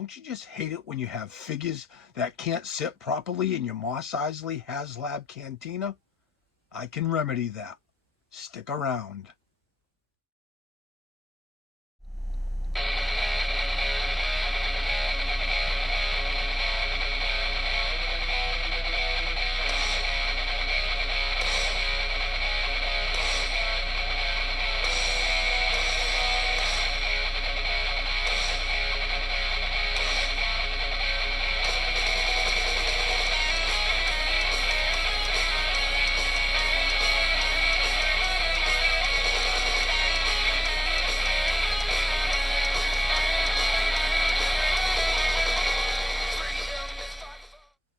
Don't you just hate it when you have figures that can't sit properly in your Mos Eisley HasLab Cantina? I can remedy that. Stick around.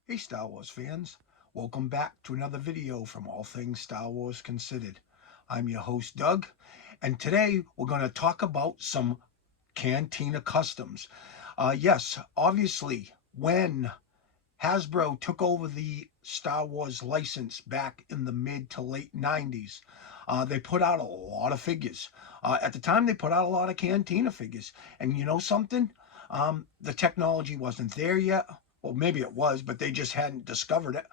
Hey Star Wars fans, welcome back to another video from All Things Star Wars Considered. I'm your host Doug, and today we're going to talk about some Cantina customs. Yes, obviously, when Hasbro took over the Star Wars license back in the mid to late 90s, they put out a lot of figures. At the time, they put out a lot of Cantina figures. And you know something? The technology wasn't there yet. Well, maybe it was, but they just hadn't discovered it.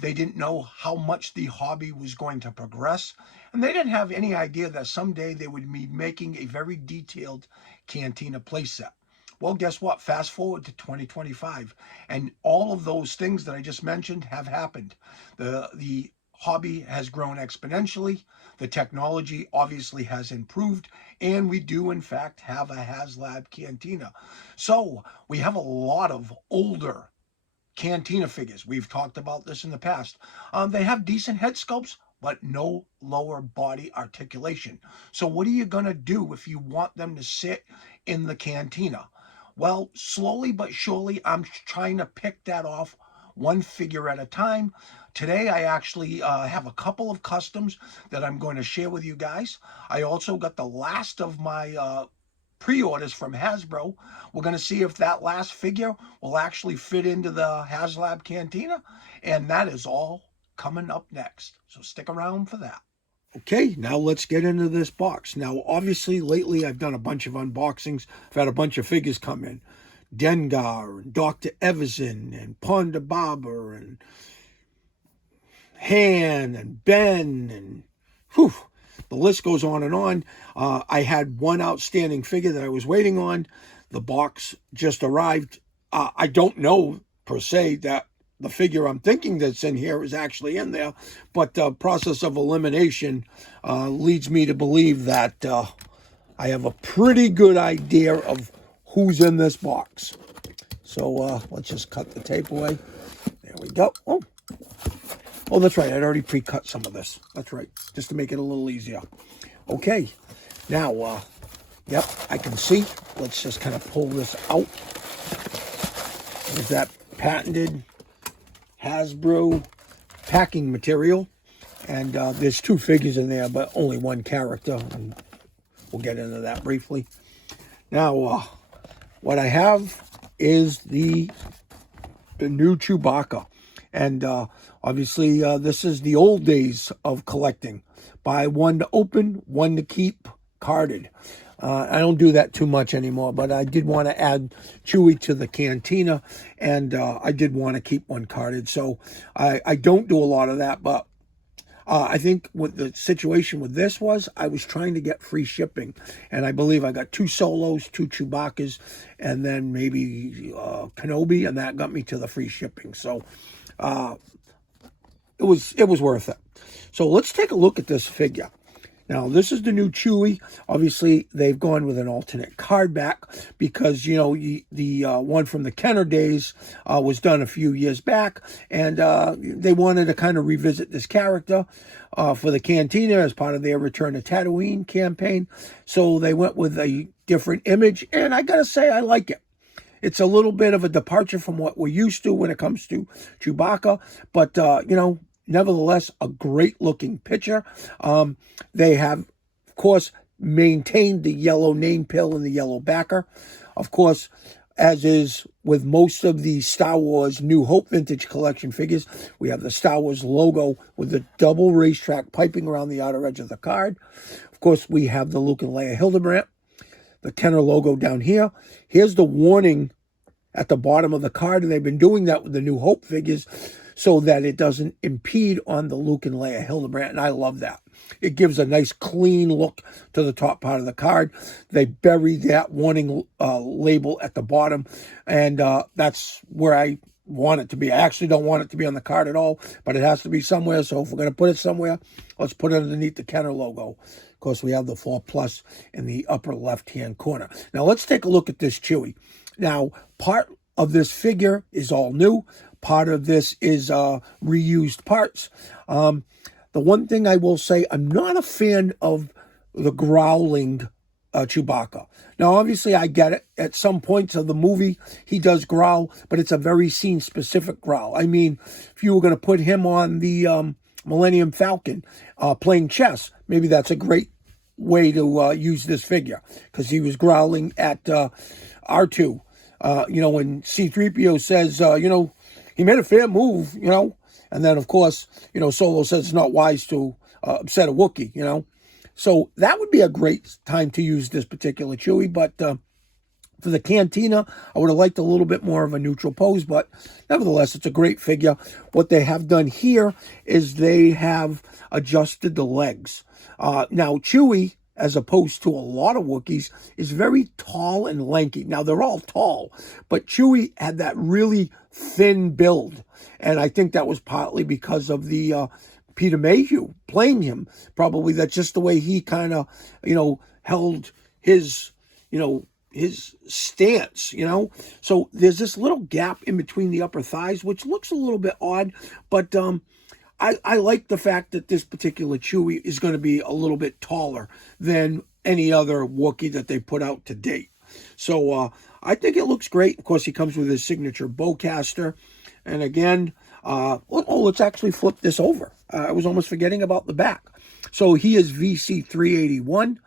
They didn't know how much the hobby was going to progress. And they didn't have any idea that someday they would be making a very detailed Cantina playset. Well, guess what? Fast forward to 2025, and all of those things that I just mentioned have happened. The hobby has grown exponentially. The technology obviously has improved, and we do in fact have a HasLab Cantina. So we have a lot of older Cantina figures. We've talked about this in the past. They have decent head sculpts, but no lower body articulation. So what are you going to do if you want them to sit in the Cantina? Well, slowly but surely, I'm trying to pick that off one figure at a time. Today, I actually have a couple of customs that I'm going to share with you guys. I also got the last of my pre-orders from Hasbro. We're going to see if that last figure will actually fit into the HasLab Cantina, and that is all coming up next. So stick around for that. Okay, now let's get into this box. Now, obviously, lately I've done a bunch of unboxings. I've had a bunch of figures come in. Dengar, and Dr. Evazan, and Ponda Barber, and Han, and Ben, and whew, the list goes on and on. I had one outstanding figure that I was waiting on. The box just arrived. I don't know, per se, that the figure I'm thinking that's in here is actually in there, but the process of elimination leads me to believe that I have a pretty good idea of who's in this box. So let's just cut the tape away. There we go. Oh, that's right. I'd already pre-cut some of this. That's right, just to make it a little easier. Okay, now, yep, I can see. Let's just kind of pull this out. There's that patented Hasbro packing material, and there's two figures in there, but only one character, and we'll get into that briefly. Now, what I have is the new Chewbacca, and obviously this is the old days of collecting. Buy one to open, one to keep, carded. I don't do that too much anymore, but I did want to add Chewie to the Cantina, and I did want to keep one carded. So I don't do a lot of that, but I think what the situation with this was, I was trying to get free shipping, and I believe I got 2 Solos, 2 Chewbaccas, and then maybe Kenobi, and that got me to the free shipping. So it was worth it. So let's take a look at this figure. Now, this is the new Chewie. Obviously, they've gone with an alternate card back because, you know, the one from the Kenner days was done a few years back, and they wanted to kind of revisit this character for the Cantina as part of their Return to Tatooine campaign. So they went with a different image, and I gotta say, I like it. It's a little bit of a departure from what we're used to when it comes to Chewbacca, but, you know, nevertheless, a great-looking picture. They have, of course, maintained the yellow name pill and the yellow backer. Of course, as is with most of the Star Wars New Hope Vintage Collection figures, we have the Star Wars logo with the double racetrack piping around the outer edge of the card. Of course, we have the Luke and Leia Hildebrandt, the Kenner logo down here. Here's the warning at the bottom of the card, and they've been doing that with the New Hope figures so that it doesn't impede on the Luke and Leia Hildebrandt, and I love that. It gives a nice clean look to the top part of the card. They bury that warning label at the bottom, and that's where I want it to be. I actually don't want it to be on the card at all, but it has to be somewhere. So if we're going to put it somewhere, let's put it underneath the Kenner logo. Of course, we have the 4+ in the upper left-hand corner. Now, let's take a look at this Chewie. Now, part of this figure is all new. Part of this is reused parts. The one thing I will say, I'm not a fan of the growling Chewbacca. Now, obviously, I get it. At some points of the movie, he does growl, but it's a very scene-specific growl. I mean, if you were going to put him on the Millennium Falcon playing chess, maybe that's a great way to use this figure, because he was growling at R2. When C-3PO says, he made a fair move, and then, of course, Solo says it's not wise to upset a Wookiee, So that would be a great time to use this particular Chewie, but for the Cantina, I would have liked a little bit more of a neutral pose, but nevertheless, it's a great figure. What they have done here is they have adjusted the legs. Now, Chewie, as opposed to a lot of Wookiees, is very tall and lanky. Now, they're all tall, but Chewie had that really thin build, and I think that was partly because of the Peter Mayhew playing him. Probably that's just the way he kind of, held his, his stance, So there's this little gap in between the upper thighs, which looks a little bit odd, but I like the fact that this particular Chewie is going to be a little bit taller than any other Wookiee that they put out to date. So I think it looks great. Of course, he comes with his signature bowcaster. And again, let's actually flip this over. I was almost forgetting about the back. So he is VC381.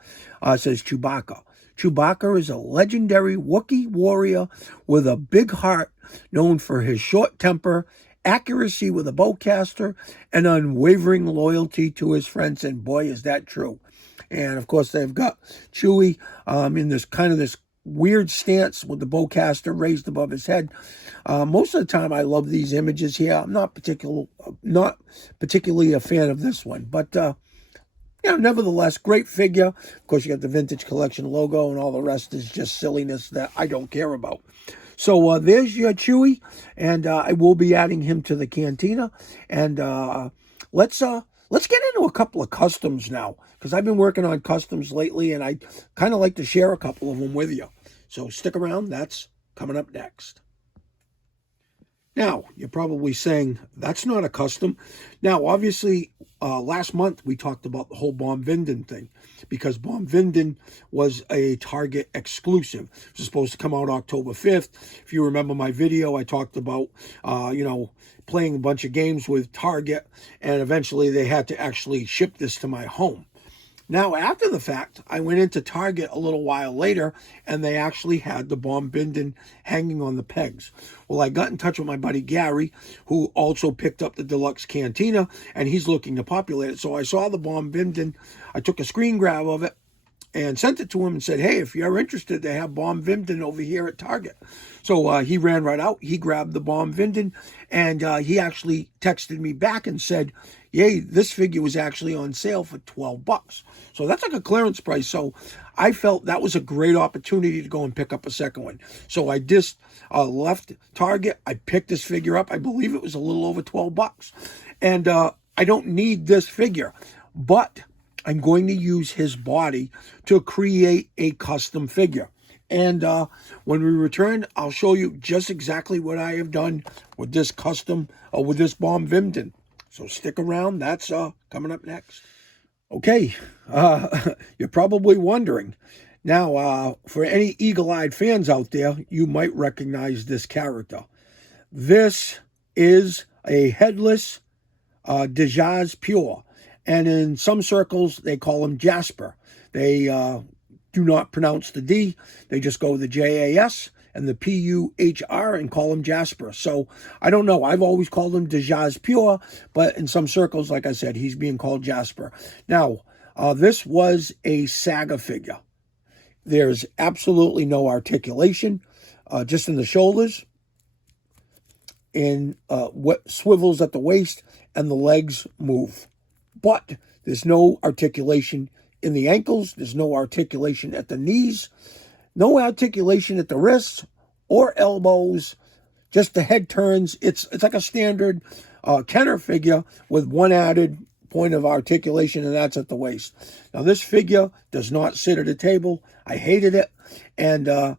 It says Chewbacca. Chewbacca is a legendary Wookiee warrior with a big heart, known for his short temper, accuracy with a bowcaster, and unwavering loyalty to his friends. And boy, is that true. And of course, they've got Chewie in this kind of this weird stance with the bowcaster raised above his head. Most of the time, I love these images here. I'm not particularly a fan of this one, but nevertheless, great figure. Of course, you got the Vintage Collection logo, and all the rest is just silliness that I don't care about. So there's your Chewie, and I will be adding him to the Cantina. And let's get into a couple of customs now, because I've been working on customs lately, and I kind of like to share a couple of them with you. So stick around. That's coming up next. Now, you're probably saying, that's not a custom. Now, obviously, last month we talked about the whole Bom Vinden thing, because Bom Vinden was a Target exclusive. It was supposed to come out October 5th. If you remember my video, I talked about, playing a bunch of games with Target, and eventually they had to actually ship this to my home. Now, after the fact, I went into Target a little while later, and they actually had the Bom Vinden hanging on the pegs. Well, I got in touch with my buddy Gary, who also picked up the Deluxe Cantina, and he's looking to populate it. So I saw the Bom Vinden. I took a screen grab of it and sent it to him and said, hey, if you're interested, they have Bom Vinden over here at Target. So he ran right out. He grabbed the Bom Vinden, and he actually texted me back and said, yay, this figure was actually on sale for $12. So that's like a clearance price. So I felt that was a great opportunity to go and pick up a second one. So I just left Target. I picked this figure up. I believe it was a little over $12. And I don't need this figure, but I'm going to use his body to create a custom figure. And when we return, I'll show you just exactly what I have done with this custom, with this Bom Vinden. So stick around. That's coming up next. Okay, you're probably wondering. Now, for any eagle-eyed fans out there, you might recognize this character. This is a headless Dejaz Pure. And in some circles, they call him Jasper. They do not pronounce the D. They just go the Jas and the Puhr and call him Jasper. So I don't know. I've always called him Dejaz Pure, but in some circles, like I said, he's being called Jasper. Now, this was a saga figure. There's absolutely no articulation. just in the shoulders, and swivels at the waist, and the legs move. But there's no articulation in the ankles. There's no articulation at the knees. No articulation at the wrists or elbows. Just the head turns. It's like a standard Kenner figure with one added point of articulation, and that's at the waist. Now, this figure does not sit at a table. I hated it. And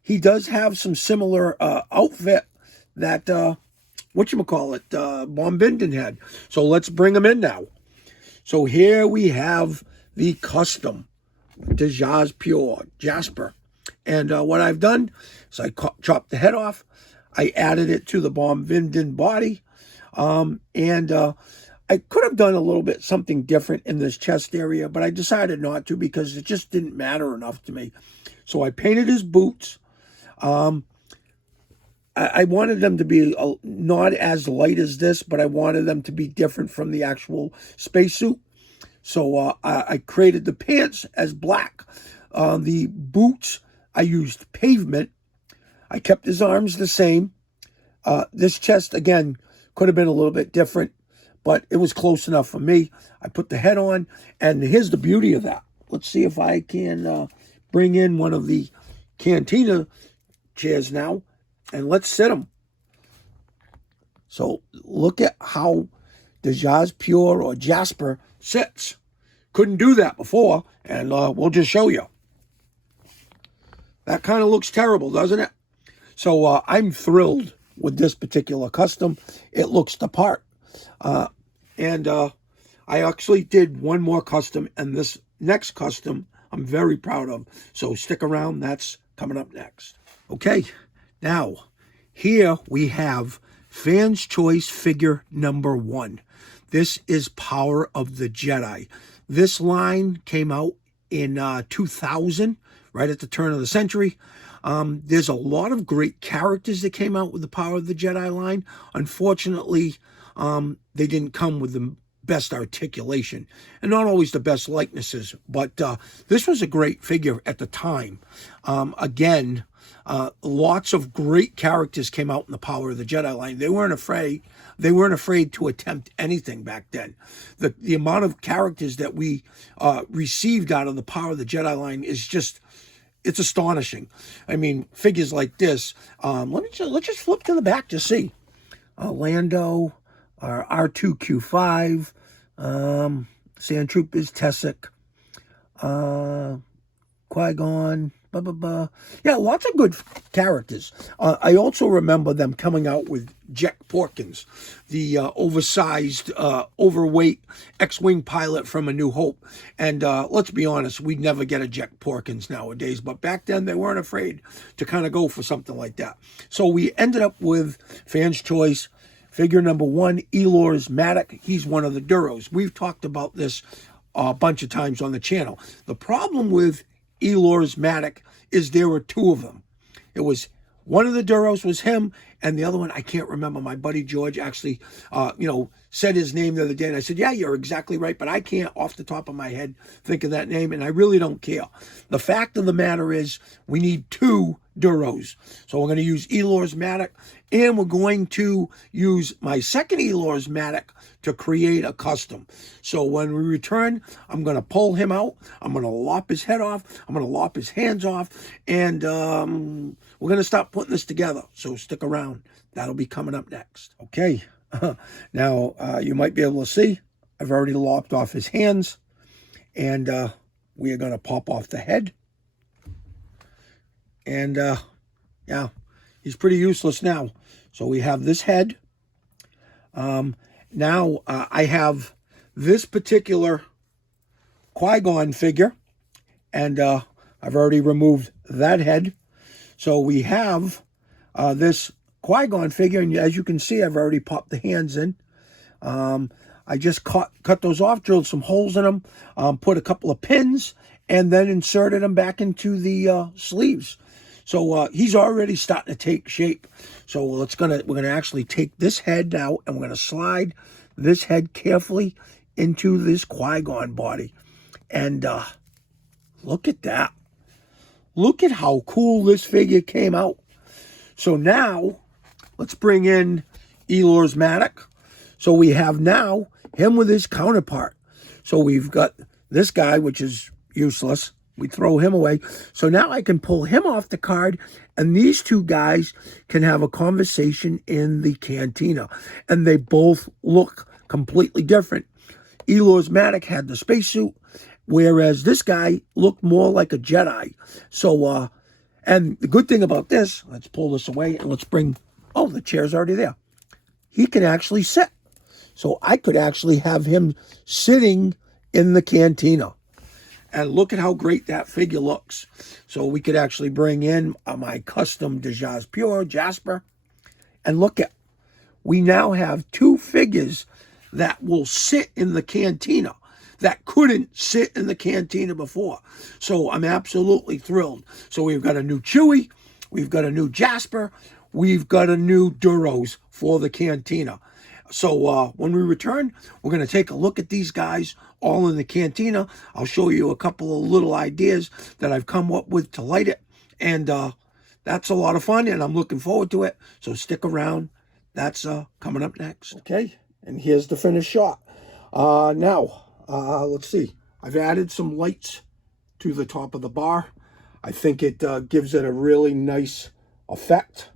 he does have some similar outfit that, Bombindin had. So let's bring him in now. So here we have the custom Jasper. And what I've done is I chopped the head off. I added it to the Bombindin body. I could have done a little bit something different in this chest area, but I decided not to because it just didn't matter enough to me. So I painted his boots. I wanted them to be not as light as this, but I wanted them to be different from the actual spacesuit. So I created the pants as black. The boots, I used pavement. I kept his arms the same. This chest, again, could have been a little bit different, but it was close enough for me. I put the head on, and here's the beauty of that. Let's see if I can bring in one of the Cantina chairs now, and let's sit him. So look at how the Jasper sits. Couldn't do that before, and we'll just show you. That kind of looks terrible, doesn't it? So I'm thrilled with this particular custom. It looks the part. And I actually did one more custom, and this next custom I'm very proud of. So stick around. That's coming up next. Okay, now here we have Fans' Choice figure number 1. This is Power of the Jedi. This line came out in 2000, right at the turn of the century. There's a lot of great characters that came out with the Power of the Jedi line. Unfortunately, they didn't come with the best articulation and not always the best likenesses, but this was a great figure at the time. Again, lots of great characters came out in the Power of the Jedi line. They weren't afraid to attempt anything back then. The amount of characters that we received out of the Power of the Jedi line is just, it's astonishing. I mean, figures like this. Let's just flip to the back to see. Lando, R2-Q5, Sand Troopers, Tessic, Qui-Gon, yeah, lots of good characters. I also remember them coming out with Jack Porkins, the oversized, overweight X-Wing pilot from A New Hope. And let's be honest, we'd never get a Jack Porkins nowadays. But back then, they weren't afraid to kind of go for something like that. So we ended up with Fans' Choice figure number 1, Elor's Matic. He's one of the Duros. We've talked about this a bunch of times on the channel. The problem with Elor's Matic is there were 2 of them. It was one of the Duros was him, and the other one, I can't remember. My buddy George actually, said his name the other day, and I said, yeah, you're exactly right, but I can't off the top of my head think of that name, and I really don't care. The fact of the matter is we need 2 Duros. So we're going to use Elor's Matic, and we're going to use my second Elor's Matic to create a custom. So when we return, I'm going to pull him out. I'm going to lop his head off. I'm going to lop his hands off, and we're going to start putting this together. So stick around. That'll be coming up next. Okay. Now, you might be able to see, I've already lopped off his hands, and we are going to pop off the head. And, yeah, he's pretty useless now. So we have this head. Now, I have this particular Qui-Gon figure, and I've already removed that head. So we have this Qui-Gon figure, and as you can see, I've already popped the hands in. I just cut those off, drilled some holes in them, put a couple of pins, and then inserted them back into the sleeves. So he's already starting to take shape. So we're gonna actually take this head out, and we're gonna slide this head carefully into this Qui-Gon body. And look at that. Look at how cool this figure came out. So now, let's bring in Elor's Matic. So we have now him with his counterpart. So we've got this guy, which is useless. We throw him away. So now I can pull him off the card, and these two guys can have a conversation in the Cantina. And they both look completely different. Elor's Matic had the spacesuit, whereas this guy looked more like a Jedi. So, and the good thing about this, let's pull this away and let's bring, oh, the chair's already there. He can actually sit. So I could actually have him sitting in the Cantina. And look at how great that figure looks. So we could actually bring in my custom Jasper. And look at, we now have two figures that will sit in the Cantina that couldn't sit in the Cantina before. So I'm absolutely thrilled. So we've got a new Chewie, we've got a new Jasper, we've got a new Duros for the Cantina. So when we return, we're going to take a look at these guys all in the Cantina. I'll show you a couple of little ideas that I've come up with to light it. And that's a lot of fun, and I'm looking forward to it. So stick around. That's coming up next. Okay, and here's the finished shot. Now, let's see. I've added some lights to the top of the bar. I think it gives it a really nice effect.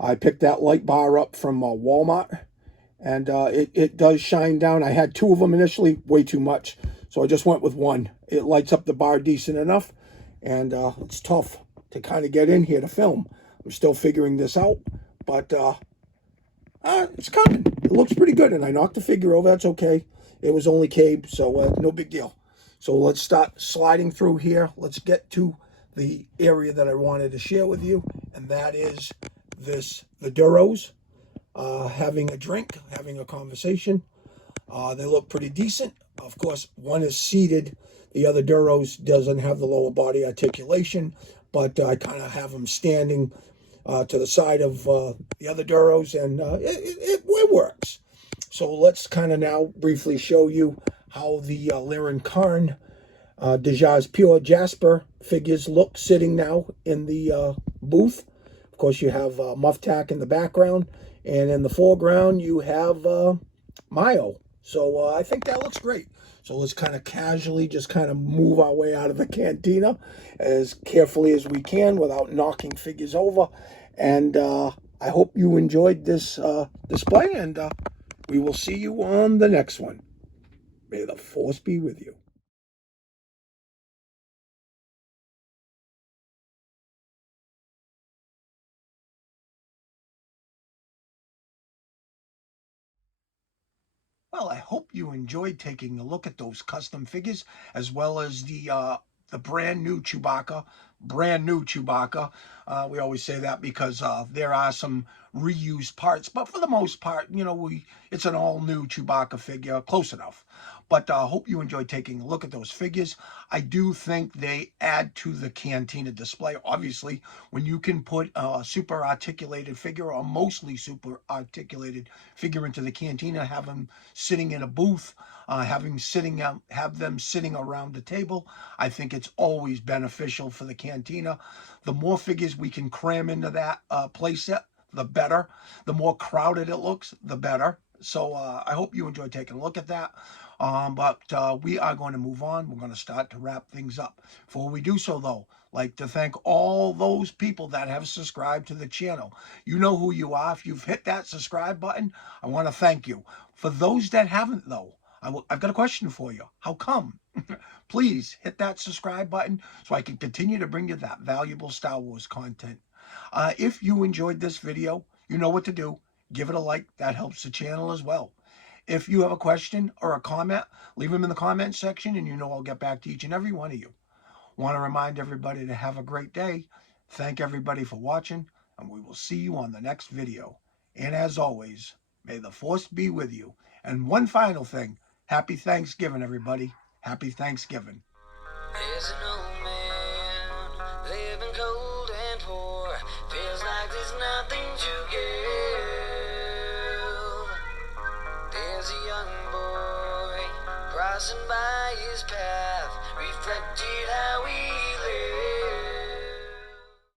I picked that light bar up from Walmart. And it does shine down. I had two of them initially, way too much. So I just went with one. It lights up the bar decent enough. And it's tough to kind of get in here to film. I'm still figuring this out. But it's coming. It looks pretty good. And I knocked the figure over. That's okay. It was only Cabe, so no big deal. So let's start sliding through here. Let's get to the area that I wanted to share with you. And that is the Duros. Having a drink, having a conversation. They look pretty decent. Of course, one is seated. The other Duros doesn't have the lower body articulation, but I kind of have them standing to the side of the other Duros, and it works. So let's kind of now briefly show you how the Liren Karn Pure Jasper figures look sitting now in the booth. Of course, you have Muftak in the background. And in the foreground, you have Mayo. So I think that looks great. So let's kind of casually just kind of move our way out of the Cantina as carefully as we can without knocking figures over. And I hope you enjoyed this display, and we will see you on the next one. May the Force be with you. Well, I hope you enjoyed taking a look at those custom figures, as well as the brand new Chewbacca. We always say that because there are some reused parts, but for the most part, you know, it's an all new Chewbacca figure, close enough. But I hope you enjoyed taking a look at those figures. I do think they add to the Cantina display. Obviously, when you can put a super articulated figure, or mostly super articulated figure, into the Cantina, have them sitting in a booth, have them sitting around the table, I think it's always beneficial for the Cantina. The more figures we can cram into that playset, the better. The more crowded it looks, the better. So I hope you enjoyed taking a look at that. But we are going to move on. We're going to start to wrap things up. Before we do so, though, I'd like to thank all those people that have subscribed to the channel. You know who you are. If you've hit that subscribe button, I want to thank you. For those that haven't, though, I've got a question for you. How come? Please hit that subscribe button so I can continue to bring you that valuable Star Wars content. If you enjoyed this video, you know what to do. Give it a like. That helps the channel as well. If you have a question or a comment, leave them in the comment section, and you know I'll get back to each and every one of you. Want to remind everybody to have a great day. Thank everybody for watching, and we will see you on the next video. And as always, may the Force be with you. And one final thing, happy Thanksgiving, everybody. Happy Thanksgiving. There's an old man living cold and poor. Feels like there's nothing to give. There's a young boy crossing by his path.